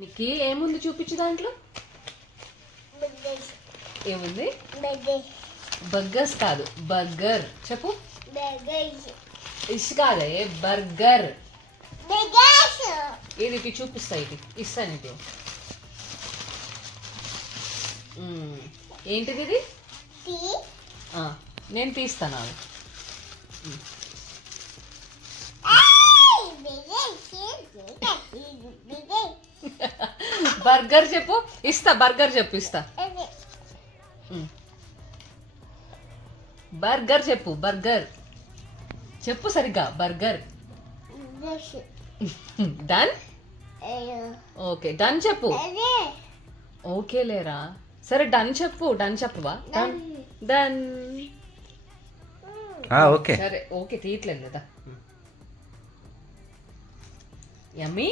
నీకు ఏముంది చూపించు దాంట్లో. ఏముంది? బర్గర్స్ కాదు, బర్గర్ చెప్పు. ఇస్ కాదే, బర్గర్. ఇది చూపిస్తా, ఇది ఇస్తాను. ఇది ఏంటిది? ఇది నేను తీస్తాను. బర్గర్ చెప్పు. ఇస్తా, బర్గర్ చెప్పు. ఇస్తా. బర్గర్ చెప్పు. బర్గర్ చెప్పు సరిగ్గా. బర్గర్. డన్. ఓకే, డన్ చెప్పు. ఓకే లేరా, సరే డన్ చెప్పు. డన్ చెప్పవా? Done done. ఓకే సరే ఓకే, తీయట్లేదు కదా. యమ్మీ.